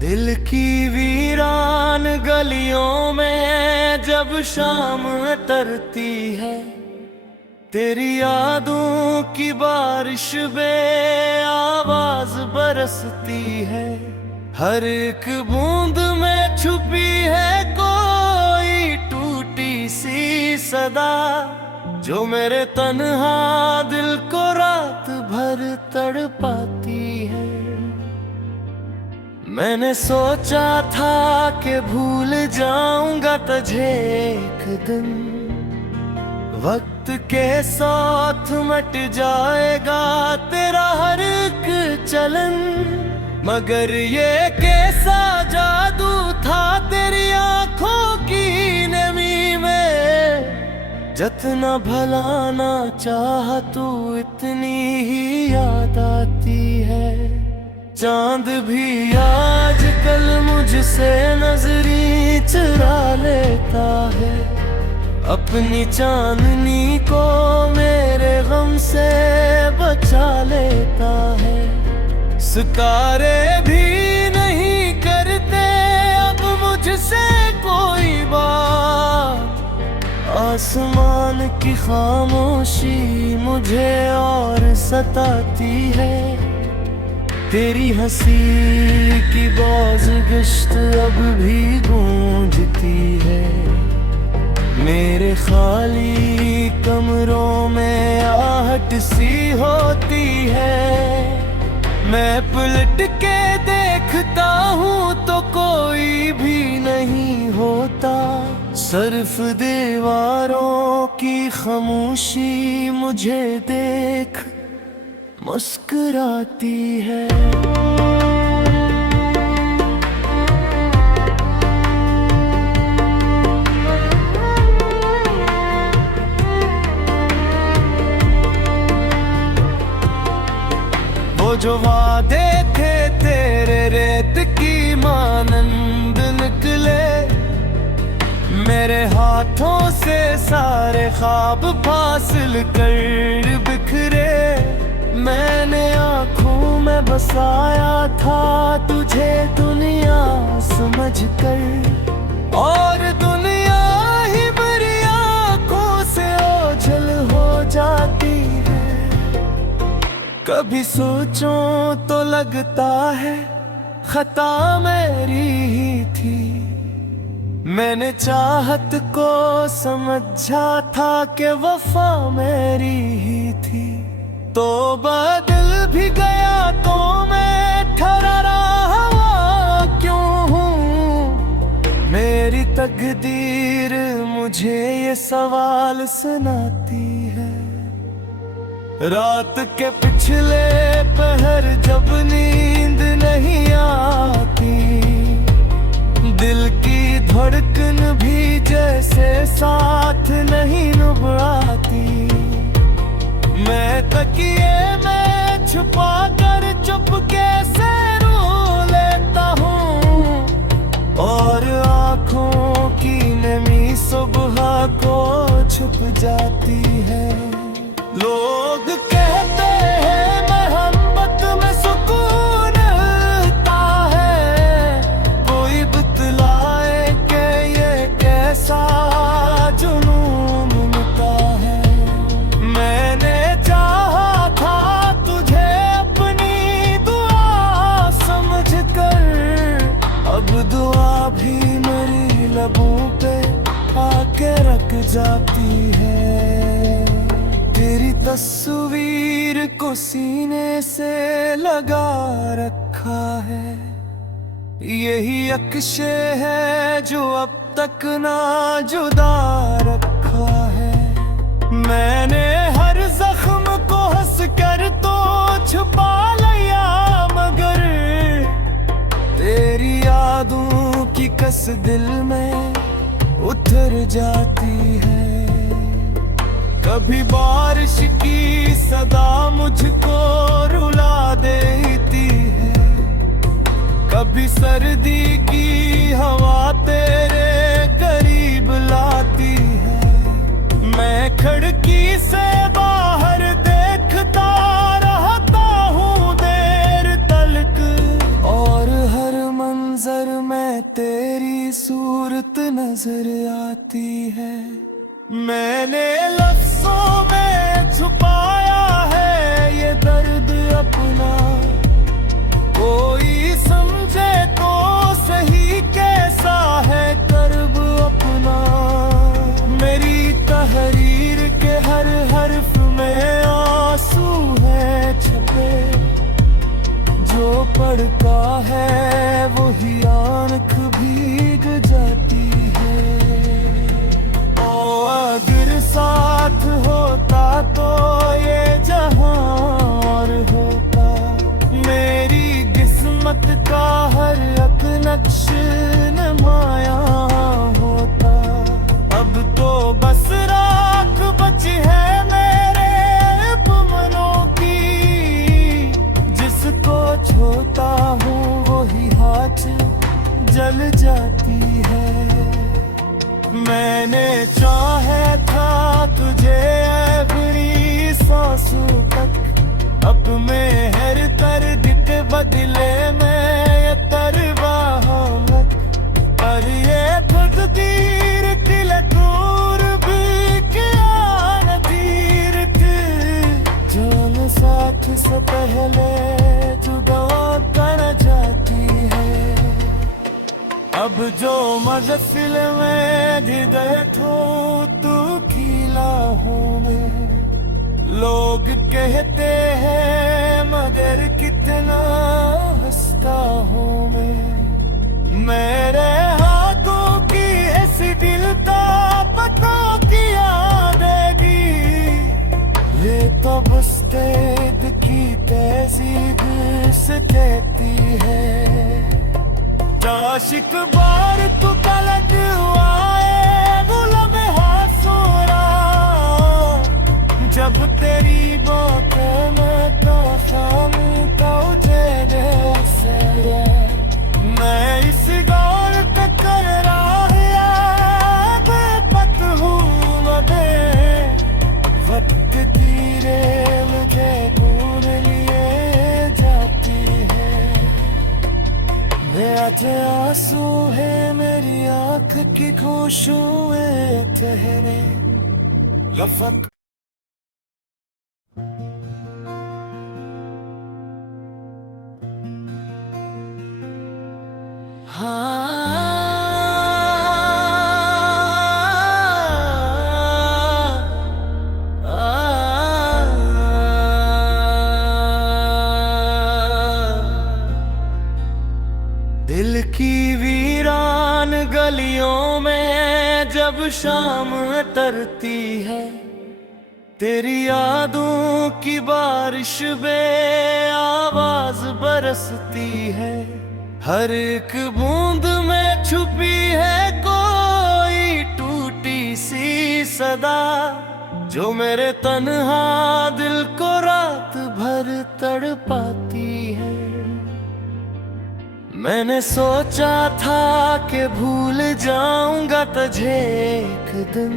दिल की वीरान गलियों में जब शाम तरती है, तेरी यादों की बारिश में आवाज बरसती है। हर एक बूंद में छुपी है कोई टूटी सी सदा, जो मेरे तन्हा दिल को रात भर तड़पाती है। मैंने सोचा था कि भूल जाऊंगा तुझे एक दिन, वक्त के साथ मट जाएगा तेरा हर एक चलन। मगर ये कैसा जादू था तेरी आंखों की नमी में, जितना भलाना चाह तू इतनी ही याद आती है। चांद भी आजकल मुझसे नजरी चुरा लेता है, अपनी चांदनी को मेरे गम से बचा लेता है। सितारे भी नहीं करते अब मुझसे कोई बात, आसमान की खामोशी मुझे और सताती है। तेरी हंसी की बाज़गश्त अब भी गूंजती है, मेरे खाली कमरों में आहट सी होती है। मैं पलट के देखता हूँ तो कोई भी नहीं होता, सिर्फ दीवारों की खामोशी मुझे देख मुस्कुराती है। वो जो वादे थे तेरे रेत की मानंद निकले, मेरे हाथों से सारे ख्वाब फासिल कर बिखरे। मैंने आँखों में बसाया था तुझे दुनिया समझकर, और दुनिया ही मेरी आँखों से ओझल हो जाती है। कभी सोचूं तो लगता है खता मेरी ही थी, मैंने चाहत को समझा था कि वफा मेरी ही थी। तो बदल भी गया तो मैं ठहरा हुआ क्यों हूँ, मेरी तकदीर मुझे ये सवाल सुनाती है। रात के पिछले पहर जब नींद नहीं आती, दिल की धड़कन भी जैसे साथ नहीं निभाती, मैं तकिए में छुपा कर चुपके से रो लेता हूँ, और आँखों की नमी सुबह को छुप जाती है। लोग कहते हैं मोहब्बत में सुकून मिलता है, कोई बतलाए कि ये कैसा जुनून मिलता है। मैंने चाहा था तुझे अपनी दुआ समझकर, अब दुआ भी मेरी लबों पे आके रख जाती है। तेरी तस्वीर को सीने से लगा रखा है, यही अक्शे है जो अब तक ना जुदा रखा है। मैंने हर जख्म को हंस कर तो छुपा लिया, मगर तेरी यादों की कस दिल में उतर जाती है। कभी बारिश की सदा मुझको रुला देती है, कभी सर्दी की हवा तेरे करीब लाती है। मैं खिड़की से बाहर देखता रहता हूँ देर तलक, और हर मंजर में तेरी सूरत नजर आती है। मैंने लफ्जों में छुपाया है ये दर्द अपना, कोई समझे तो सही कैसा है कर्ब अपना। मेरी तहरीर के हर हर्फ में आंसू है छपे, जो पढ़ता है वही आँख भीग जाती है। ओ अगर साथ होता तो ये जहां और होता, मेरी किस्मत का हर एक नक्श नुमाया होता। अब तो बस राख बची है मेरे अपनों की, जिसको छूता हूँ वही हाथ जल जाती है। मैंने चाहे था तुझे आखिरी सांसों तक, अब मैं हर दर्द के बदले में ये तरवाहमत, पर ये तकदीर की लकीर भी क्या नदीर थी, जो न साथ से पहले जुदा कर जाती है। अब जो महफिल में जिधर तो तू खिला हूँ मैं, लोग कहते हैं मगर कितना हंसता हूँ मैं। मेरे हाथों की ऐसी दिल पतों की यादेगी, ये तो बस तेज की तहजीब से कहती है। आशिक बार तू पलट आए गुलाम हासूरा, जब तेरी बात में तो खामू का उजेड़े से, मैं इस गौर पे कर रहा बेपत हूँ मदे, वक्त धीरे मुझे ढूंढ लिए जाती है। बेअते आंसू है मेरी आँख की खुशबुएं ठहरे लफक। दिल की वीरान गलियों में जब शाम तरती है, तेरी यादों की बारिश बे आवाज बरसती है। हर एक बूंद में छुपी है कोई टूटी सी सदा, जो मेरे तन्हा दिल को रात भर तड़पाती है। मैंने सोचा था कि भूल जाऊंगा तुझे एक दिन,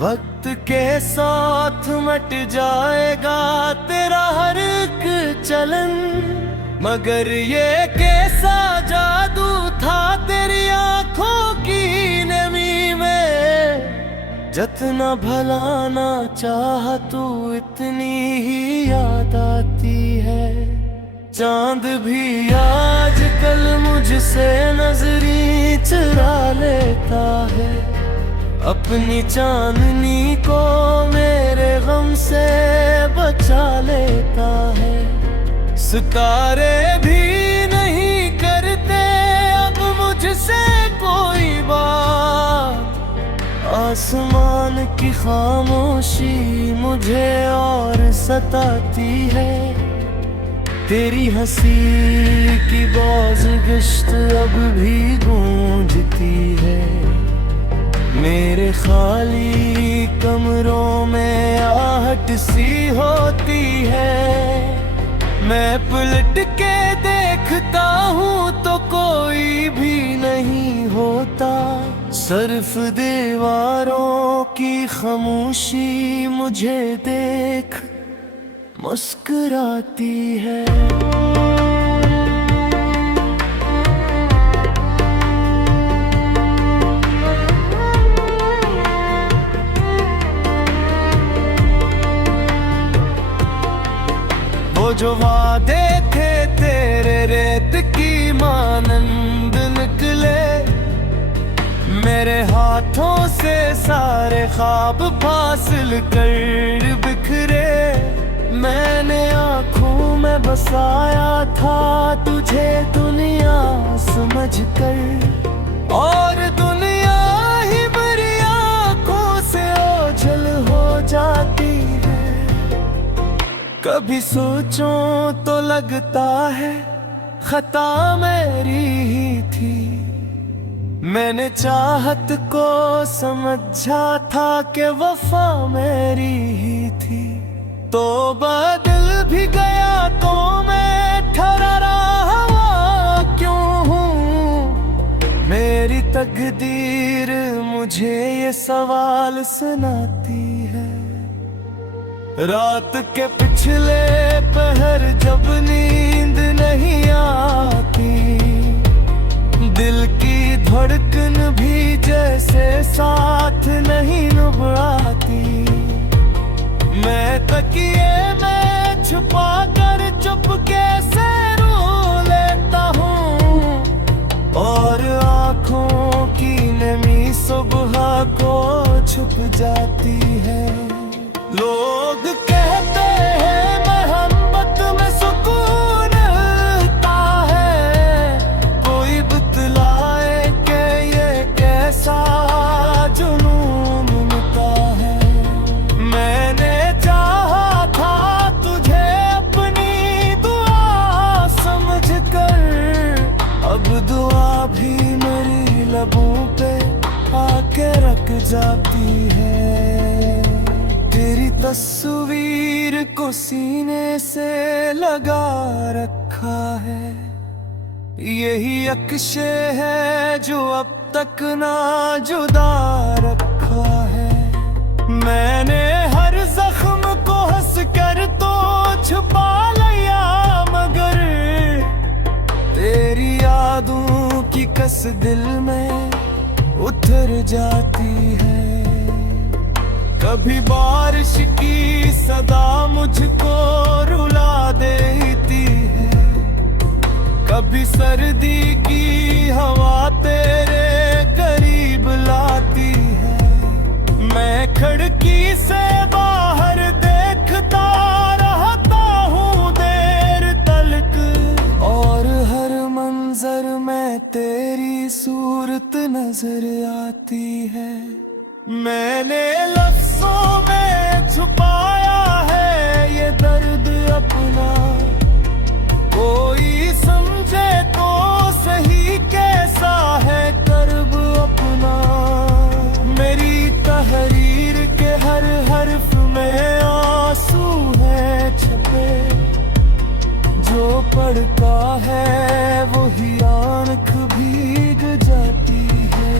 वक्त के साथ मट जाएगा तेरा हर एक चलन, मगर ये कैसा जादू था तेरी आंखों की नमी में, जितना भलाना चाह तू इतनी ही याद आती है। चांद भी आजकल मुझसे नजरी चुरा लेता है, अपनी चांदनी को मेरे गम से बचा लेता है। सितारे भी नहीं करते अब मुझसे कोई बात, आसमान की खामोशी मुझे और सताती है। तेरी हंसी की बाज़गश्त अब भी गूंजती है, मेरे खाली कमरों में आहट सी होती है। मैं पलट के देख देखता हूँ तो कोई भी नहीं होता, सिर्फ दीवारों की खामोशी मुझे देख मुस्कुराती है। वो जो वादे थे तेरे रेत की मानंद निकले, मेरे हाथों से सारे ख्वाब फासिल कर बिखरे। मैंने आँखों में बसाया था तुझे दुनिया समझकर, और दुनिया ही मेरी आँखों से ओझल हो जाती है। कभी सोचूं तो लगता है खता मेरी ही थी, मैंने चाहत को समझा था कि वफा मेरी ही थी। तो बदल भी गया तो मैं ठहरा हुआ क्यों हूँ, मेरी तकदीर मुझे ये सवाल सुनाती है। रात के पिछले पहर जब नींद नहीं आती, दिल की धड़कन भी जैसे साथ नहीं निभाती, मैं तकिए में छुपा कर चुपके से रो लेता हूँ, और आँखों की नमी सुबह को छुप जाती है। लोग कहते हैं मोहब्बत में सुकून मिलता है, कोई बतलाए कि ये कैसा जुनून मिलता है। मैंने चाहा था तुझे अपनी दुआ समझकर, अब दुआ भी मेरी लबों पे आके रख जाती है। तेरी तस्वीर को सीने से लगा रखा है, यही अक्शे है जो अब तक ना जुदा रखा है। मैंने हर जख्म को हंस कर तो छुपा लिया, मगर तेरी यादों की कस दिल में उतर जाती है। कभी बारिश की सदा मुझको रुला देती है, कभी सर्दी की हवा तेरे करीब लाती है। मैं खिड़की से बाहर देखता रहता हूँ देर तलक, और हर मंजर में तेरी सूरत नजर आती है। मैंने लफ्जों में छुपाया है ये दर्द अपना, कोई समझे तो सही कैसा है कर्ब अपना। मेरी तहरीर के हर हर्फ में आंसू है छपे, जो पढ़ता है वही आँख भीग जाती है।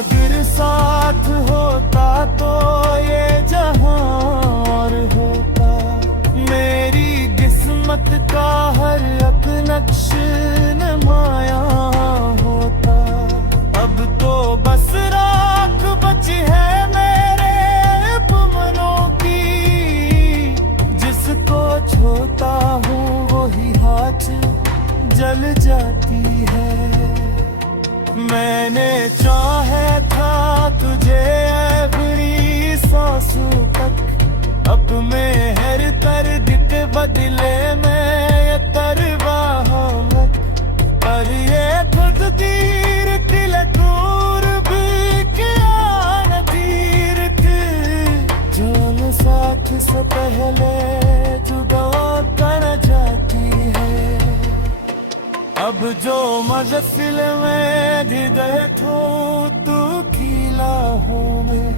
अगर साथ होता तो ये जहां और होता, मेरी किस्मत का हर एक नक्श नुमाया होता। अब तो बस राख बची है मेरे अपनों की, जिसको छूता हूँ वही हाथ जल जाती है। मैंने चाहा था तुझे अपनी सांसों तक, अब मैं हर दर्द के बदले में ये तरवाहमत, पर ये तकदीर दिल दूर भी क्या नदीर थी, जान साथ से पहले जुदा कर जाती है। अब जो महफिल में भी देखो तू खिला हूँ मैं,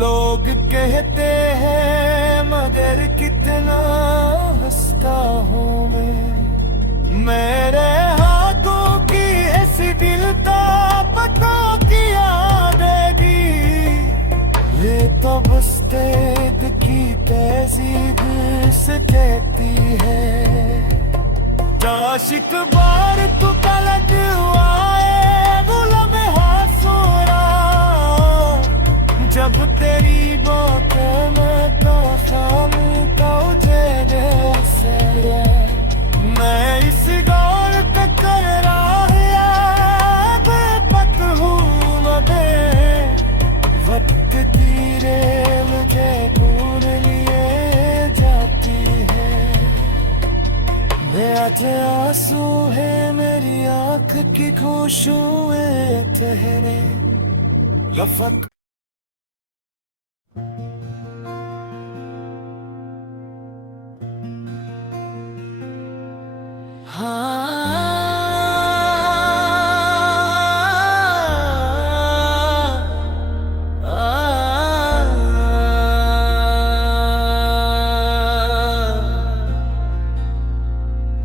लोग कहते हैं मगर कितना हंसता हूँ। मुस्तैद की तहजीब से कहती है। आशिक बार तू पलट आए गुलाम हासूरा, जब तेरी बात में तो शाम का उजेड़े से मैं इस गौर पे कर रहा बेपत हूँ न दे वक्त की रेल मुझे ढूंढ लिए जाती है। आज आंसू है मेरी आंख की खुशबुएं ठहरे लफक।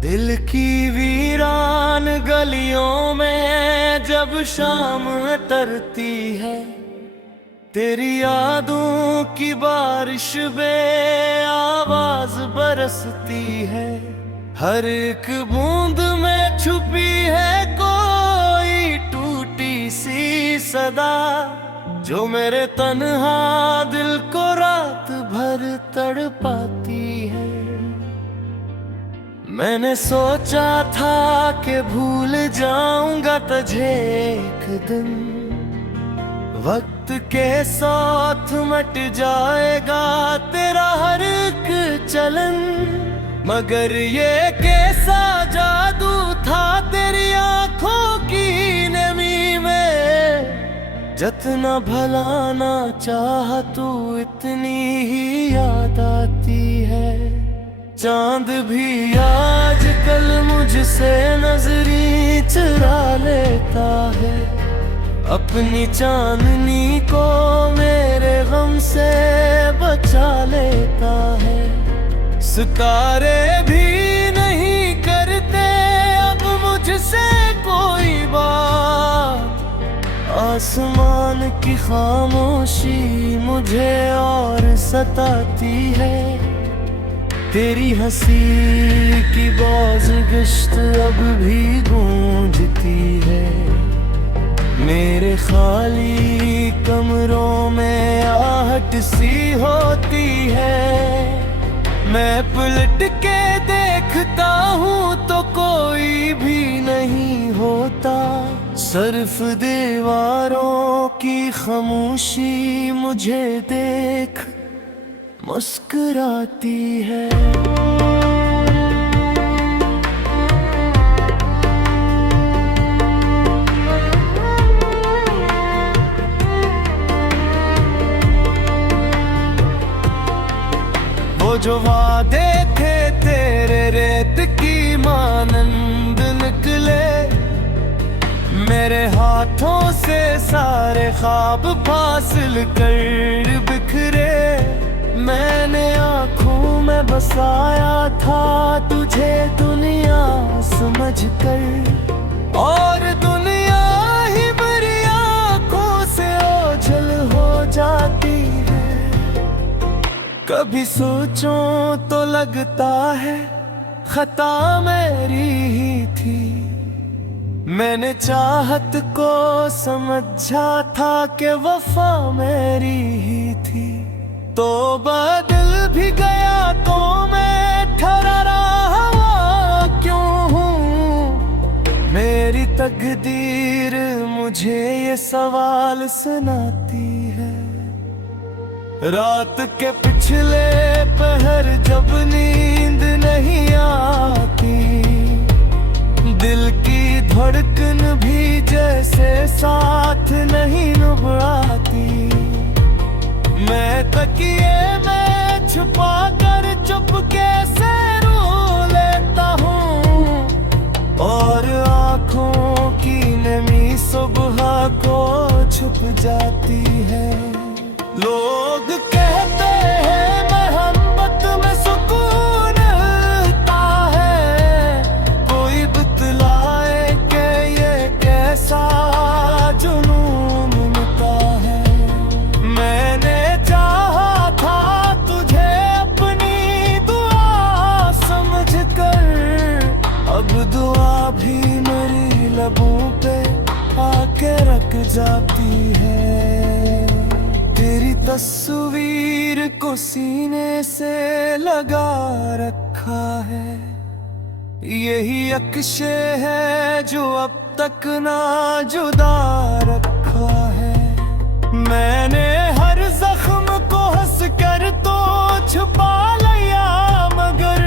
दिल की वीरान गलियों में जब शाम तरती है, तेरी यादों की बारिश बे आवाज बरसती है। हर एक बूंद में छुपी है कोई टूटी सी सदा, जो मेरे तन्हा दिल को रात भर तड़पाती है। मैंने सोचा था कि भूल जाऊंगा तुझे एक दिन, वक्त के साथ मिट जाएगा तेरा हर एक चलन। मगर ये कैसा जादू था तेरी आंखों की नमी में, जितना भलाना चाह तू इतनी ही याद आती है। चांद भी आजकल मुझसे नजरी चुरा लेता है, अपनी चांदनी को मेरे गम से बचा लेता है। सितारे भी नहीं करते अब मुझसे कोई बात, आसमान की खामोशी मुझे और सताती है। तेरी हंसी की बाज़गश्त अब भी गूंजती है, मेरे खाली कमरों में आहट सी होती है। मैं पलट के देखता हूँ तो कोई भी नहीं होता, सिर्फ दीवारों की खामोशी मुझे देख मुस्कुराती है। वो जो वादे थे तेरे रेत की मानंद निकले, मेरे हाथों से सारे ख्वाब फासिल कर बिखरे। मैंने आँखों में बसाया था तुझे दुनिया समझकर, और दुनिया ही मेरी आँखों से ओझल हो जाती है। कभी सोचूं तो लगता है खता मेरी ही थी, मैंने चाहत को समझा था कि वफा मेरी ही थी। तो बदल भी गया तो मैं ठहरा हवा क्यों हूँ, मेरी तकदीर मुझे ये सवाल सुनाती है। रात के पिछले पहर जब नींद नहीं आती, दिल की धड़कन भी जैसे साथ नहीं निभाती। मैं तकिए में छुपा कर चुपके से रो लेता हूँ, और आँखों की नमी सुबह को छुप जाती है। लोग कहते हैं मोहब्बत में सुकून मिलता है, कोई बतलाए कि ये कैसा जुनून मिलता है। मैंने चाहा तस्वीर को सीने से लगा रखा है। यही अक्शे है जो अब तक ना जुदा रखा है। मैंने हर जख्म को हंस कर तो छुपा लिया, मगर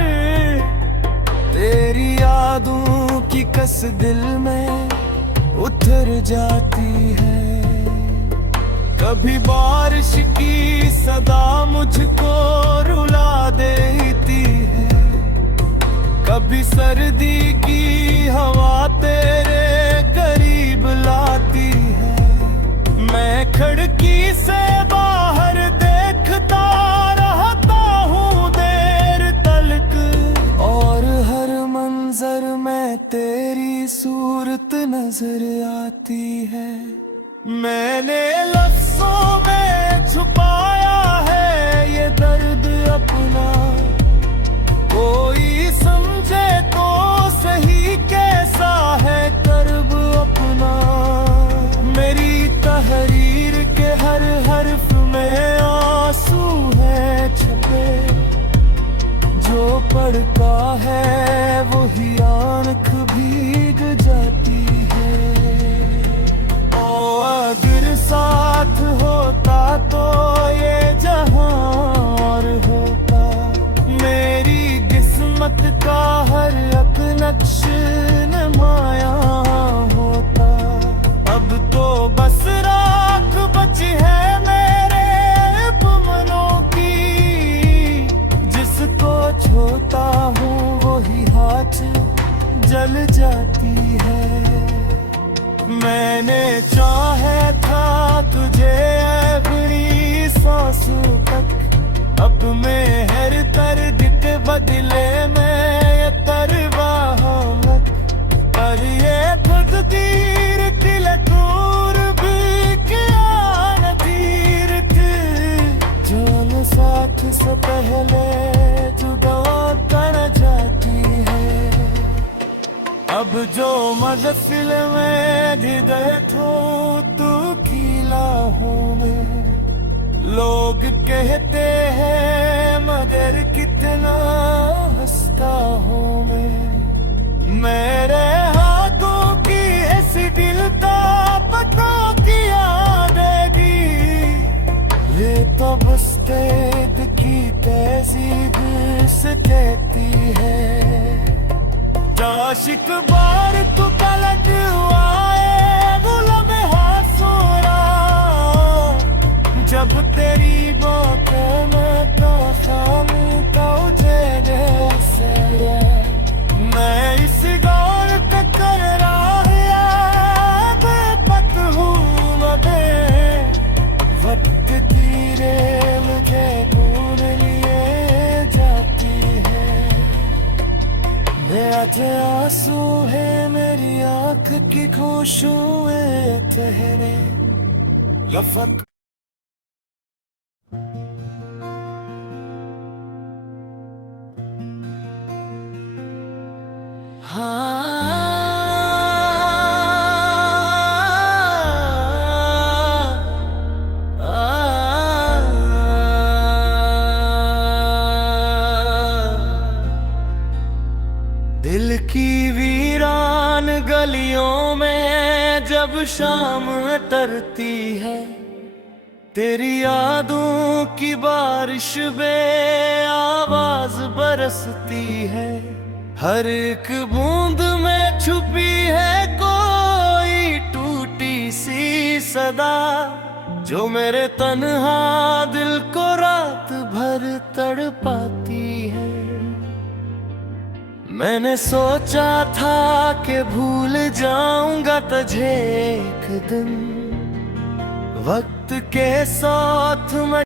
तेरी यादों की कस दिल में उतर जाती है। कभी बारिश की सदा मुझको रुला देती है, कभी सर्दी की हवा तेरे करीब लाती है। मैं खिड़की से बाहर देखता रहता हूँ देर तलक, और हर मंजर में तेरी सूरत नजर आती है। मैंने लफ्ज़ों में छुपाया है ये दर्द अपना, कोई समझे तो सही कैसा है कर्ब अपना। मेरी तहरीर के हर हर्फ में आंसू है छपे, जो पढ़ता है वही आँख भीग जाती है। ओ अगर साथ होता तो ये जहां और होता, मेरी किस्मत का हर एक नक्श नुमाया होता। अब तो बस राख बची है मेरे अपनों की, जिसको छूता हूँ वही हाथ जल जाती है। मैंने चाहे था तुझे अपनी सांसों तक, अब मैं हर दर्द के बदले में ये तरवाहमत, पर ये तकदीर की लकीर भी क्या नदीर थी, जो साथ से पहले जुदा कर जाती है। अब जो महफिल में गिरे तो तू खिला हूँ मैं, लोग कहते हैं मगर कितना हंसता हूँ मैं। मेरे हाथों की ऐसी दिल का पता किया देगी, ये तो बस तेज की तहजीब से कहती है। आशिक बार तू पलट आए गुलाम हासूरा, जब तेरी बात में तो खामू का उजेड़ से, मैं इस गौर का कर रहा बेपत हूँ मगर वक्त तीरे मुझे ढूंढ लिए जाती है। मेरे आंसू है मेरी आँख की खुशबुएं ठहरे लफक। दिल की वीरान गलियों में जब शाम तरती है, तेरी यादों की बारिश बे आवाज बरसती है। हर एक बूंद में छुपी है कोई टूटी सी सदा, जो मेरे तन्हा दिल को रात भर तड़पाती है। मैंने सोचा था कि भूल जाऊंगा तुझे एक दिन, वक्त के साथ मैं